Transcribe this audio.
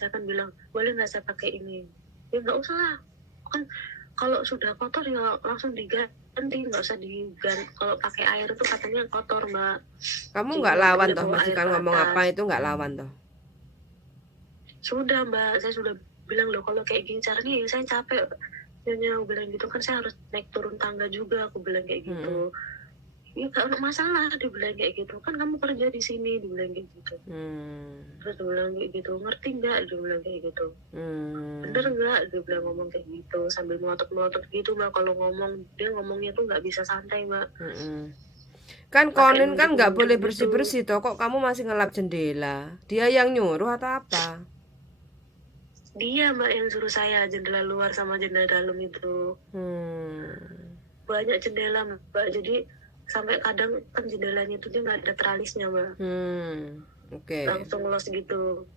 saya kan bilang, boleh nggak saya pakai ini? Ya nggak usah lah, kan kalau sudah kotor ya langsung diganti, nggak usah diganti. Kalau pakai air itu katanya kotor Mbak, Kamu jadi nggak nggak lawan boleh toh, bawa air majikan ke ngomong apa atas. itu nggak lawan toh. Sudah Mbak, saya sudah bilang loh kalau kayak gini caranya ya saya capek. Nyonya aku bilang gitu kan, saya harus naik turun tangga juga, aku bilang kayak gitu. Ya gak ada masalah, dibilang kayak gitu, kan kamu kerja di sini, dibilang kayak gitu. Terus dia bilang kayak gitu, ngerti nggak, dia bilang kayak gitu. Bener nggak, dia bilang ngomong kayak gitu sambil melotot-melotot gitu Mbak. Kalau ngomong, dia ngomongnya tuh nggak bisa santai Mbak, Kan pakai konin kan nggak nunjuk-nunjuk boleh gitu. bersih-bersih toh, kok kamu masih ngelap jendela? Dia yang nyuruh atau apa? Dia Mbak yang suruh saya, jendela luar sama jendela dalam itu. Banyak jendela Mbak, jadi sampai kadang kan jendelanya itu dia nggak ada tralisnya Mbak, Oke. langsung los gitu.